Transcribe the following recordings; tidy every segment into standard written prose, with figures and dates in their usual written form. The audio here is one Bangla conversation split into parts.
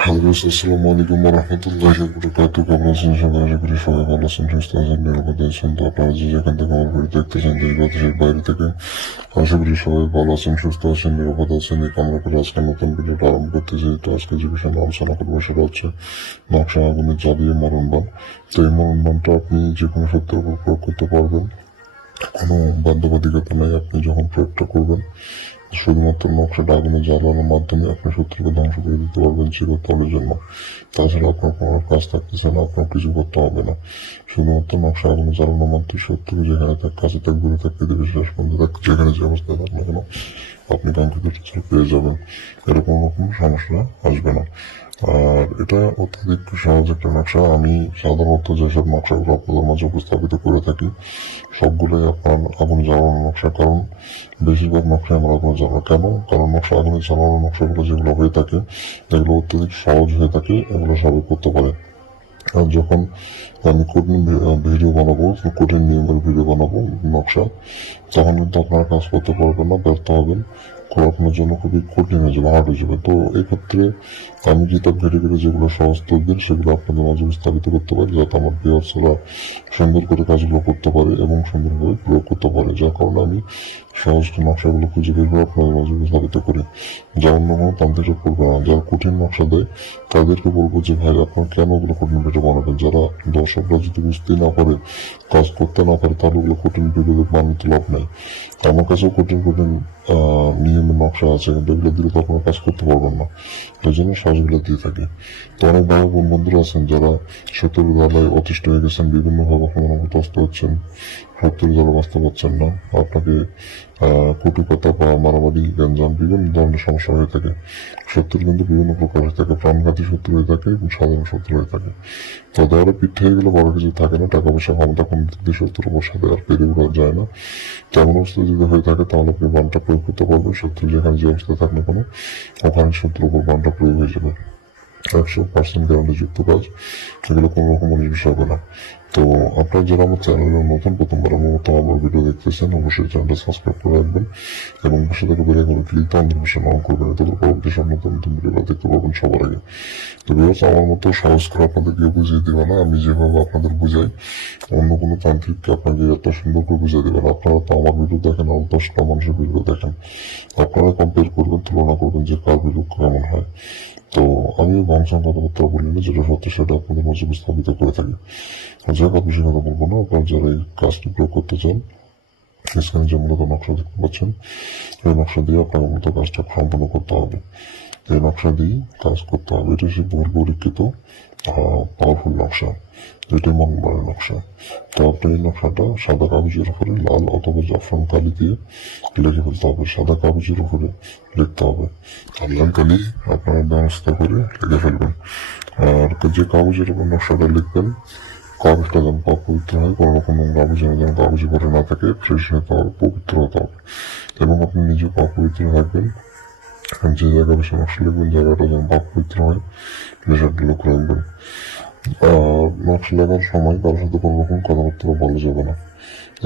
হ্যালো আসসালামু আলাইকুম রহমতুল্লাহি ওয়া বারাকাতুহু। কেমন আছেন সবাই? আশা করি সবাই ভালো আছেন, সুস্থ আছেন, নিরাপদে আছেন। তো আপনারা যে যেখান থেকে আমার ভিডিও দেখতেছেন দেশ বা দেশের বাইরে থেকে, আশা করি সবাই ভালো আছেন, সুস্থ আছেন, নিরাপদে আছেন। এই কামনা করে আজকে নতুন ভিডিওটা আরম্ভ করতেছি। তো আজকে যে বিষয়ে আলোচনা করবো সেটা হচ্ছে নকশা আগুনে জ্বালিয়ে মরণবান। তো এই মরণবানটা আপনি যে কোনো সত্যের উপর প্রয়োগ করতে পারবেন, কোনো বাধ্যবাধকতা নেই। আপনি যখন প্রয়োগটা করবেন, শুধুমাত্র নকশাটা আগুনে জ্বালানোর মাধ্যমে আপনি শত্রুকে ধ্বংস করে দিতে পারবেন চিরতরের জন্য। তাছাড়া আপনার কোনো কাজ থাকতেছে না, আপনার কিছু করতে হবে না। শুধুমাত্র নকশা আগুনে জ্বালানোর মাধ্যমে শত্রু যেখানে থাক, কাছে থাক, দূরে থাক, পৃথিবীর শেষ পর্যন্ত থাক, যেখানে যে অবস্থায় থাক না কেন, আপনি কাঙ্ক্ষিত রেজাল্ট পেয়ে যাবেন। এরকম রকম সমস্যা আসবে না। আর এটা অত্যধিক সহজ একটা নকশা। আমি সাধারণত যেসব নকশাগুলো আপনাদের মাঝে উপস্থাপিত করে থাকি সবগুলোই আপনার আগুন জ্বালানো নকশা। কারণ বেশিরভাগ নকশা আমরা আগুনে জ্বালানো কেন, কারণ নকশা আগুনে জ্বালানো নকশাগুলো যেগুলো হয়ে থাকে এগুলো অত্যধিক সহজ হয়ে থাকে, এগুলো সবাই করতে পারে। আর যখন আমি কঠিন ভিডিও বানাবো, কঠিন নিয়মের ভিডিও বানাবো নকশা, তখন কিন্তু আপনারা কাজ করতে পারবেন না, ব্যর্থ হবেন, আপনার জন্য খুবই কঠিন হয়ে যাবে, হার্ড হয়ে যাবে। তো এই ক্ষেত্রে আমি যেটা ঘেটে ঘেটে যেগুলো সহজ তদবির সেগুলো আপনাদের মাঝে বিস্তারিত করতে পারি, যাতে আমার ভিউয়ার্সরা সুন্দর করে কাজগুলো করতে পারে এবং সুন্দরভাবে প্রয়োগ করতে পারে। যার কারণে আমি সহজ নকশাগুলো খুঁজে বের করে আপনাদের মাঝে বিস্তারিত করি, যা অন্য কোনো তান্ত্রিক করবে না। যারা কঠিন নকশা দেয় তাদেরকে বলবো যে ভাই আপনার কেন ওগুলো কঠিন ভিডিও বানাবেন। যারা দর্শকরা যদি বুঝতেই না পারে, কাজ করতে না পারে, তাহলে ওগুলো কঠিন ভিডিও বানাতে লাভ নাই। আমার কাছেও কঠিন কঠিন নিয়মের নকশা আছে, কিন্তু এগুলো দিলে তো আপনারা কাজ করতে পারবেন না। এই জন্য সহজগুলো দিয়ে থাকি। তো অনেক ভাই বোন বন্ধুরা আছেন যারা সত্যের জ্বালায় অতিষ্ঠ হয়ে গেছেন, বিভিন্নভাবে ক্ষমতাগ্রস্ত হচ্ছেন, সত্যের জ্বালা বাঁচতে পারছেন না। আপনাকে কটু কথা বা মারামারি, গ্যাঞ্জাম, বিভিন্ন ধরনের সমস্যা হয়ে থাকে। শত্রু কিন্তু বিভিন্ন প্রকার হয়ে থাকে, প্রাণঘাতী শত্রু হয়ে থাকে এবং সাধারণ শত্রু হয়ে থাকে। তো দেওয়ালে পিঠ থেকে গেলে বড় কিছু থাকে না, টাকা পয়সা ক্ষমতা কোন দিক দিয়ে শত্রুর উপর সাথে আর পেরে উঠা যায় না। তেমন অবস্থা যদি হয়ে থাকে তাহলে আপনি বানটা প্রয়োগ করতে পারবেন। শত্রু যেখানে যে অবস্থা থাক না কেন, ওখানে শত্রুর উপর বানটা প্রয়োগ হয়ে যাবে। 100% গ্যারান্টি যুক্ত কাজ, এগুলো কোনো রকম বিষয় হবে না। তো আপনারা যারা আমার চ্যানেলে নতুন প্রথমবারের মতো আমার ভিডিও দেখতেছেন, অবশ্যই চ্যানেলটা সাবস্ক্রাইব করে রাখবেন এবং পাশে থেকে বেল আইকনে ক্লিক দিয়ে নোটিফিকেশন অন করবেন। এতে করে পরবর্তী সব নতুন নতুন ভিডিও দেখতে পাবেন সবার আগে। তো ভিউয়ার্স, আমার মতো সহজ করে আপনাদের কেউ বুঝিয়ে দেবে না। আমি যেভাবে আপনাদের বুঝাই, অন্য কোনো তান্ত্রিককে আপনাকে এত সুন্দর করে বুঝিয়ে দেবেন। আপনারা তো আমার ভিডিও দেখেন আর 10টা মানুষের ভিডিও দেখেন, আপনারা কম্পেয়ার করবেন, তুলনা করবেন যে কার ভিডিও কেমন হয়। তো আমি ভাংসাং কথাবার্তা বলি না, যেটা সত্য সেটা আপনাদের মাঝে উপস্থাপিত করে থাকি। যাই হোক, বেশি কথা বলবো না। আপনারা যারা এই কাজটি প্রয়োগ করতে চান, স্ক্রিনে যে মূলত নকশা দেখতে পাচ্ছেন, এই নকশা দিয়ে আপনাকে মূলত কাজটা সম্পন্ন করতে হবে। এই নকশা দিয়েই কাজ করতে হবে। এটা সে বহুল পরীক্ষিত পাওয়ারফুল নকশা, এটাই মঙ্গলবারের নকশা। তো আপনি এই নকশাটা সাদা কাগজের উপরে লাল অথবা জাফরান কালি দিয়ে লিখে ফেলতে হবে। সাদা কাগজের উপরে লিখতে হবে, আর লাল কালি আপনারা ব্যবস্থা করে লিখে ফেলবেন। আর যে কাগজের উপর নকশাটা লিখবেন, কাগজটা যেন পাক পবিত্র হয়, কোনো রকম নোংরা আবর্জনা যেন কাগজে পরে না থাকে, ফ্রেশ হতে হবে, পবিত্র হতে হবে এবং আপনি নিজে পাক পবিত্র থাকবেন। যে জায়গায় বসে নকশা লিখবেন জায়গাটা যেন পাক পবিত্র হয়, বিষয়টা লক্ষ্য রাখবেন। নকশা লেখার সময় কারোর সাথে কোনো রকম কথাবার্তা বলা যাবে না।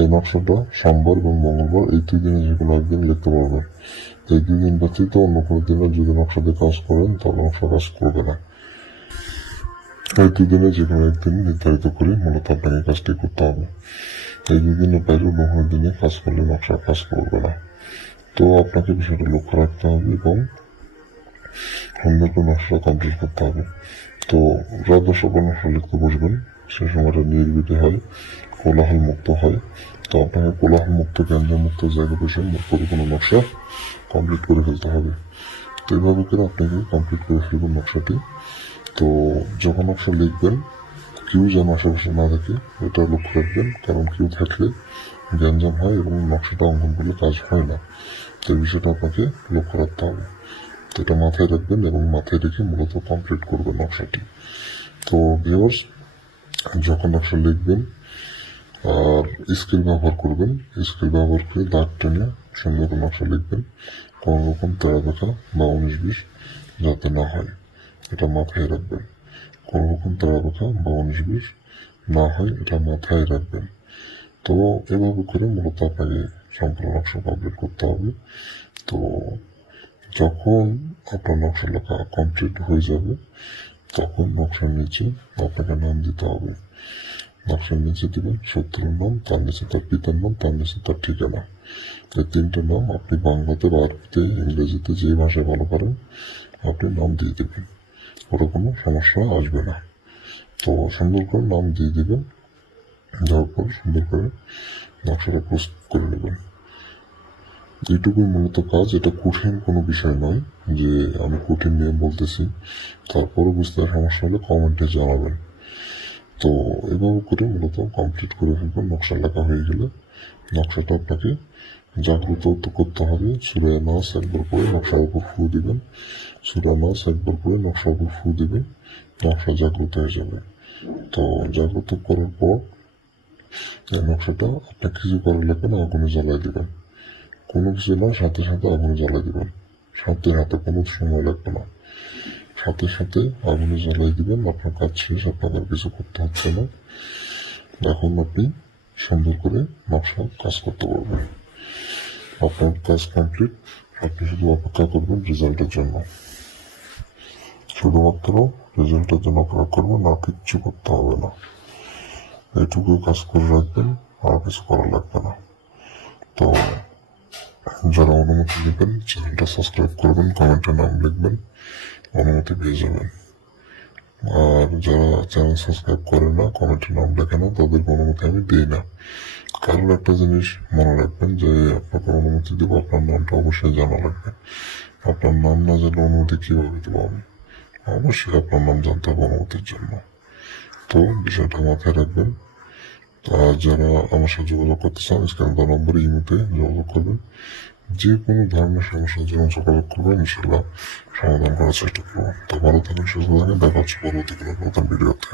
এই নকশাটা সোমবার এবং মঙ্গলবার এই 2 দিনে যে কোনো একদিন লিখতে পারবেন। এই 2 দিন ব্যতীত অন্য কোনো দিনে যদি নকশা দিয়ে কাজ করেন তাহলে নকশা কাজ করবে না। এই 2 দিনে যে কোনো একদিন নির্ধারিত করে মূলত আপনাকে কাজটি করতে হবে। এই 2 দিনের বাইরে অন্য কোনো দিনে কাজ করলে নকশা কাজ করবে না। তো আপনাকে বিষয়টা লক্ষ্য রাখতে হবে এবং সুন্দর করে নকশাটা কমপ্লিট করতে হবে। তো রাত 10টা পর নকশা লিখতে বসবেন, সে সময়টা নির্বিঘ্নে হয়, কোলাহল মুক্ত হয়। তো আপনাকে কোলাহল মুক্ত, গ্যাঞ্জাম মুক্ত জায়গা বসে কোনো নকশা কমপ্লিট করে ফেলতে হবে। তো এইভাবে করে আপনাকে কমপ্লিট করে ফেলবেন নকশাটি। তো যখন নকশা লিখবেন, কেউ যেন আশেপাশে না থাকে এটা লক্ষ্য রাখবেন, কারণ কেউ থাকলে গ্যাঞ্জাম হয় এবং নকশাটা অঙ্কন করলে কাজ হয় না। তো এই বিষয়টা আপনাকে লক্ষ্য রাখতে হবে। তো এটা মাথায় রাখবেন এবং মাথায় রেখে মূলত কমপ্লিট করবেন নকশাটি। তো ভিউয়ার্স, যখন নকশা লিখবেন আর স্কেল ব্যবহার করবেন, স্কেল ব্যবহার করে দাগ টেনে সুন্দর করে নকশা লিখবেন, কোনো রকম তেরা দেখা বা 19-20 যাতে না হয়, এটা মাথায় রাখবেন। কোনো রকম তেরা দেখা বা 19-20 না হয়, এটা মাথায় রাখবেন। তো এভাবে করে মূলত আপনাকে সম্পূর্ণ নকশা কমপ্লিট করতে হবে। তো যখন আপনার নকশা লেখা কমপ্লিট হয়ে যাবে তখন নকশার নিচে আপনাকে নাম দিতে হবে। নকশার নিচে দিবেন শত্রুর নাম, তার নিচে তার পিতার নাম, তার নিচে তার ঠিকানা। এই তিনটে নাম আপনি বাংলাতে বা আরবিতে ইংরেজিতে যে ভাষায় ভালো পারেন আপনি নাম দিয়ে দেবেন, ওটা কোনো সমস্যা আসবে না। তো সুন্দর করে নাম দিয়ে দিবেন, দেওয়ার পর সুন্দর করে নকশাটা প্রস্তুত করে নেবেন। এইটুকুই মূলত কাজ, এটা কঠিন কোনো বিষয় নয় যে আমি কঠিন নিয়ম বলতেছি। তারপরে বুঝতে সমস্যা হলে কমেন্টে জানাবেন। তো এভাবে করে মূলত কমপ্লিট করে ফেলবেন। নকশা লেখা হয়ে গেলে নকশাটা আপনাকে জাগ্রত করতে হবে। সূরা নাস একবার করে নকশার উপর ফু দিবেন, সূরা নাস একবার করে নকশার উপর ফু দিবেন, নকশা জাগ্রত হয়ে যাবে। তো জাগ্রত করার পর এই নকশাটা আপনার কিছু করার লাগবে না, আগুনে জ্বালাই দিবেন। কোনো কিছু না, সাথে সাথে আগুনে জ্বালাই দিবেন, সাথে হাতে কোনো সময় লাগবে না, সাথে সাথে আগুনে জ্বালাই দিবেন। আপনার কাজ শেষ, আপনাদের কিছু করতে হচ্ছে না। এখন আপনি সুন্দর করে নকশা কাজ করতে পারবেন। আপনার কাজ কমপ্লিট, আপনি শুধু অপেক্ষা করবেন রেজাল্টের জন্য। শুধুমাত্র রেজাল্টের জন্য অপেক্ষা করবেন, আর কিচ্ছু করতে হবে না। এইটুকু কাজ করে রাখবেন, আর কিছু করা লাগবে না। তো যারা অনুমতি নেবেন চ্যানেলটা সাবস্ক্রাইব করবেন, কমেন্টে নাম লিখবেন, অনুমতি পেয়ে যাবেন। আর যারা চ্যানেল সাবস্ক্রাইব করে না, কমেন্টে নাম লেখে না, তাদেরকে অনুমতি আমি দিই না। কারণ একটা জিনিস মনে রাখবেন যে আপনাকে অনুমতি দেবো, আপনার নামটা অবশ্যই জানা লাগবে। আপনার নাম না জানলে অনুমতি কিভাবে দেবো আমি? অবশ্যই আপনার নাম জানতে হবে অনুমতির জন্য। তো বিষয়টা মাথায় রাখবেন। আর যারা আমার সাথে যোগাযোগ করতে চান স্ক্রিনে দেওয়া নম্বরে ইমোতে যোগাযোগ করবেন। যে কোনো ধরনের সমস্যার জন্য যোগাযোগ করবেন, ইনশাল্লাহ সমাধান করার চেষ্টা করবো। তো ভালো থাকেন, সুস্থ থাকেন, দেখা হচ্ছে পরবর্তী কোনো নতুন ভিডিওতে।